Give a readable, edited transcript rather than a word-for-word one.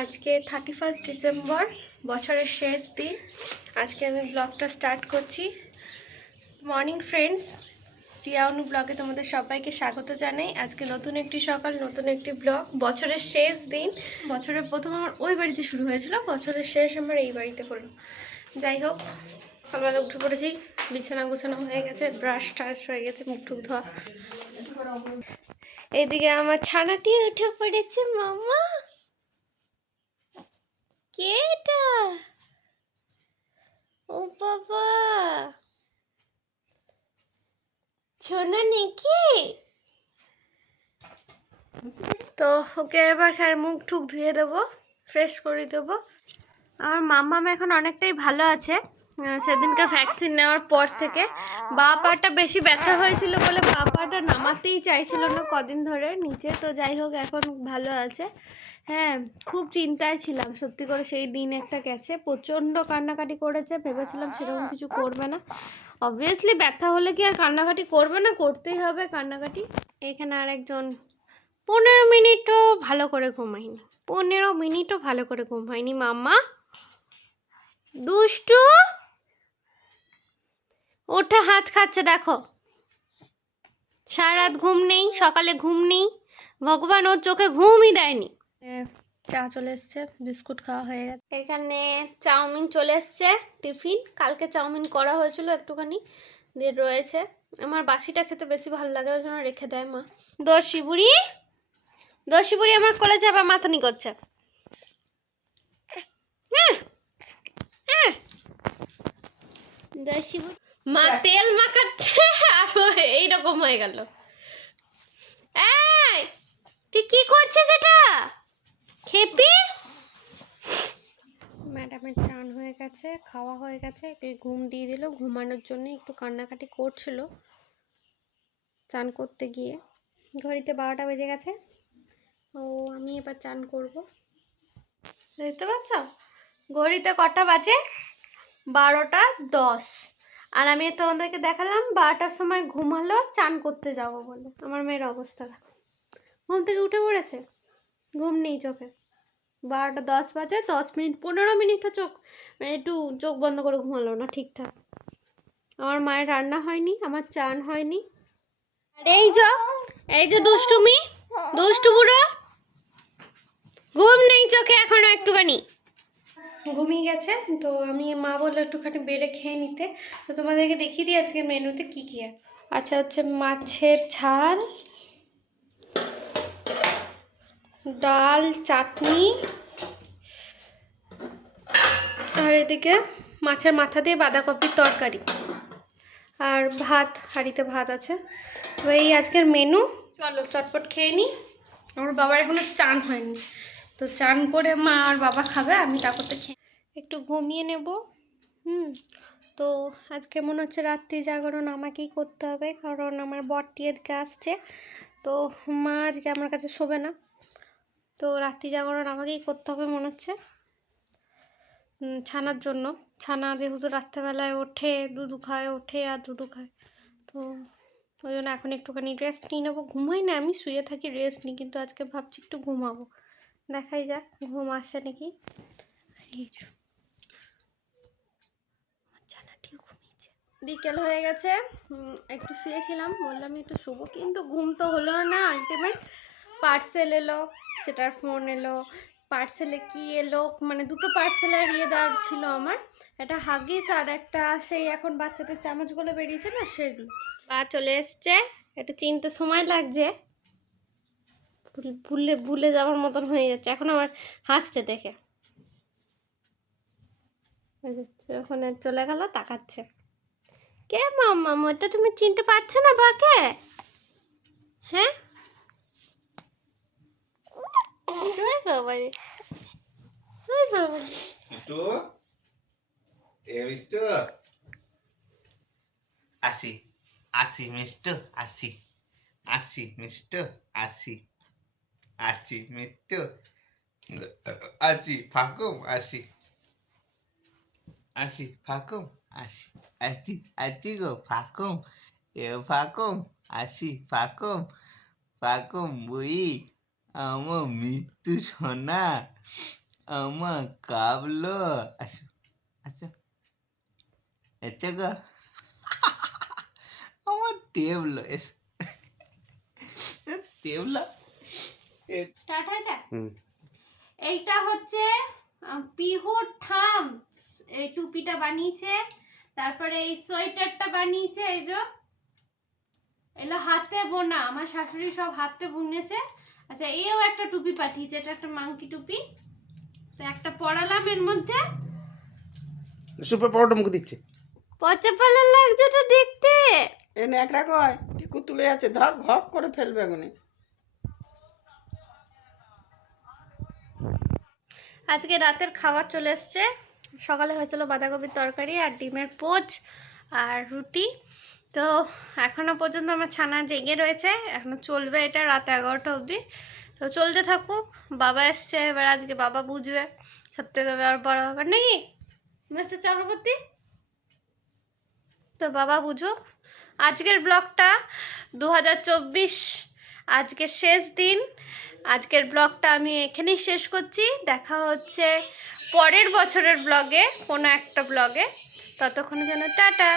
আজকে 31 ডিসেম্বর, বছরের শেষ দিন। আজকে আমি ব্লগটা স্টার্ট করছি। মর্নিং ফ্রেন্ডস, প্রিয়া অনু ব্লগে তোমাদের সবাইকে স্বাগত জানাই। আজকে নতুন একটি সকাল, নতুন একটি ব্লগ, বছরের শেষ দিন। বছরের প্রথম আমার ওই বাড়িতে শুরু হয়েছিল, বছরের শেষ আমার এই বাড়িতে হলো। যাই হোক, সকালবেলা উঠে পড়েছি, বিছানা গুছানো হয়ে গেছে, ব্রাশ টাশ হয়ে গেছে, মুখ টুক ধোয়া। এইদিকে আমার ছানাটি উঠে পড়েছে। মামা, কে এটা? ও বাবা, ছোনা নাকি? তো ওকে এবার মুখ ঠুক ধুয়ে দেবো, ফ্রেশ করে দেবো। আমার মাম্মাম এখন অনেকটাই ভালো আছে। সেদিনকে ভ্যাকসিন নেওয়ার পর থেকে বা পাটা বেশি ব্যথা হয়েছিল বলে বা পাটা নামাতেই চাইছিল না কদিন ধরে নিচে। তো যাই হোক, এখন ভালো আছে। হ্যাঁ, খুব চিন্তায় ছিলাম সত্যি করে। সেই দিন একটা গেছে, প্রচণ্ড কান্নাকাটি করেছে। ভেবেছিলাম সেরকম কিছু করবে না। অবভিয়াসলি ব্যথা হলে কি আর কান্নাকাটি করবে না, করতেই হবে কান্নাকাটি। এখানে আরেকজন 15 মিনিটও ভালো করে ঘুমায়নি, 15 মিনিটও ভালো করে ঘুম হয়নি। মাম্মা দুষ্টু ওঠে হাত খাচ্ছে, দেখো। সারা রাত ঘুম নেই, সকালে ঘুম নেই, ভগবান ওর চোখে ঘুমই দেয়নি। চা চলে এসছে, বিস্কুট খাওয়া হয়ে গেছে। এখানে চাউমিন চলে এসছে, টিফিন। কালকে চাউমিন করা হয়েছিল একটুখানি, দিয়ে রয়েছে। আমার বাসিটা খেতে বেশি ভালো লাগে, ওই জন্য রেখে দেয় মা। দর্শি বুড়ি, দর্শি বুড়ি আমার কলেজে আবার মাথানি করছে। হ্যাঁ হ্যাঁ, দর্শি বুড়ি মা তেল মাখাচ্ছে আর এইরকম হয়ে গেল। এই, তুই কি করছিস এটা? খেপি। ম্যাডামের চান হয়ে গেছে, খাওয়া হয়ে গেছে, একটু ঘুম দিয়ে দিল। ঘুমানোর জন্য একটু কান্নাকাটি করছিল চান করতে গিয়ে। ঘড়িতে 12টা বেজে গেছে। ও, আমি এবার চান করব। দেখতে পাচ্ছ ঘড়িতে কটা বাজে? 12টা 10। আর আমি তোমাদেরকে দেখালাম 12টার সময় ঘুমালো চান করতে যাব বলে। আমার মেয়ের অবস্থা ঘুম থেকে উঠে পড়েছে, ঘুম নেই চোখে। 12টা 10 বাজে, 10 মিনিট 15 মিনিটও চোখ একটু চোখ বন্ধ করে ঘুমালো না ঠিকঠাক। আমার মায়ের রান্না হয়নি, আমার চান হয়নি। আর এই যে দুষ্টুমি, দুষ্টু বুড়ো, ঘুম নেই চোখে এখনো একটুখানি। ঘুমিয়ে গেছে। তো আমি, মা বললো একটুখানি বেড়ে খেয়ে নিতে। তো তোমাদেরকে দেখিয়ে দিই আজকে মেনুতে কি কি আছে। আচ্ছা, হচ্ছে মাছের ঝাল, ডাল, চাটনি, আর এদিকে মাছের মাথা দিয়ে বাঁধাকপির তরকারি, আর ভাত, হাঁড়িতে ভাত আছে। তো এই আজকের মেনু। চলো চটপট খেয়ে নিই। আমার বাবার এখনো চান হয়নি, তো চান করে মা আর বাবা খাবে, আমি তারপরে খেয়ে একটু ঘুমিয়ে নেব। তো আজকে মনে হচ্ছে রাত্রি জাগরণ আমাকেই করতে হবে, কারণ আমার বরটি আজকে আসছে। তো মা আজকে আমার কাছে শোবে না, তো রাত্রি জাগরণ আমাকেই করতে হবে মনে হচ্ছে। ছানার জন্য, ছানা যেহেতু রাত্রেবেলায় ওঠে, দুধু খায়, ওঠে আর দুধু খায়। তো ওই জন্য এখন একটুখানি রেস্ট নিয়ে নেবো। ঘুমাই না আমি, শুয়ে থাকি, রেস্ট নিই, কিন্তু আজকে ভাবছি একটু ঘুমাবো। দেখাই যাক ঘুম আসছে নাকি। এই ছানাটিও ঘুমিয়েছে। বিকেল হয়ে গেছে, একটু শুয়েছিলাম, বললাম একটু শোবো, কিন্তু ঘুম তো হলো না। আলটিমেট পার্সেল এলো, সেটার ফোন এলো। পার্সেলে কি এলো, মানে দুটো পার্সেলের দেওয়ার ছিল আমার। একটা হাগিস আর একটা সেই এখন বাচ্চাদের চামচগুলো বেরিয়েছে না, সেগুলো। বা চলে এসছে, একটু চিনতে সময় লাগছে, ভুলে ভুলে যাওয়ার মতন হয়ে যাচ্ছে। এখন আমার হাসছে দেখে, ওখানে চলে গেল, তাকাচ্ছে। কে মাম্মা, ওটা তুমি চিনতে পারছো না বাকে? হ্যাঁ, বাবারে, মিষ্টু, মিষ্টু, আসি আসি মিষ্টু, আসি আসি মিষ্টু, আসি আসি মিষ্টু, আসি ফাকুম, আসি আসি ফাকুম, আসি আসি আসি গো ফাকুম, এ ফাকুম, আসি ফাকুম, ফাকুম বুই, আমার মৃত্যু সোনা, আমার কাবলো আসো আচ্ছা আচ্ছা গো আমার টেবলো এস টেবলো স্টার্ট হয়েছে। হুম। এইটা হচ্ছে পিহুর ঠাম এই টুপিটা বানিয়েছে, তারপরে এই সোয়েটারটা বানিয়েছে, এই যে এগুলো হাতে বোনা, আমার শাশুড়ি সব হাতে বুনেছে। আচ্ছা এও একটা টুপি পাঠিয়েছে, এটা একটা মাংকি টুপি, তো একটা পরালাম এর মধ্যে। সুপে পরোটা মুখে দিচ্ছে। পচা পালা লাগছে তো দেখতে। এনে একটা কয় টিকু তুলে আছে, ধর ঘপ করে ফেলবে এগুনি। আজকে রাতের খাবার চলে এসছে। সকালে হয়েছিল বাঁধাকপির তরকারি আর ডিমের পোচ আর রুটি। তো এখনো পর্যন্ত আমার ছানা জেগে রয়েছে, এখনো চলবে এটা রাত 11টা অবধি। তো চলতে থাকুক। বাবা এসছে, এবার আজকে বাবা বুঝবে সব থেকে বড় ব্যাপার নাকি মিস্টার চক্রবর্তী। তো বাবা বুঝুক। আজকের ব্লগটা 2024 আজকের শেষ দিন। আজকের ব্লগটা আমি এখানেই শেষ করছি। দেখা হচ্ছে পরের বছরের ব্লগে, কোনো একটা ব্লগে। ততক্ষণের জন্য টাটা।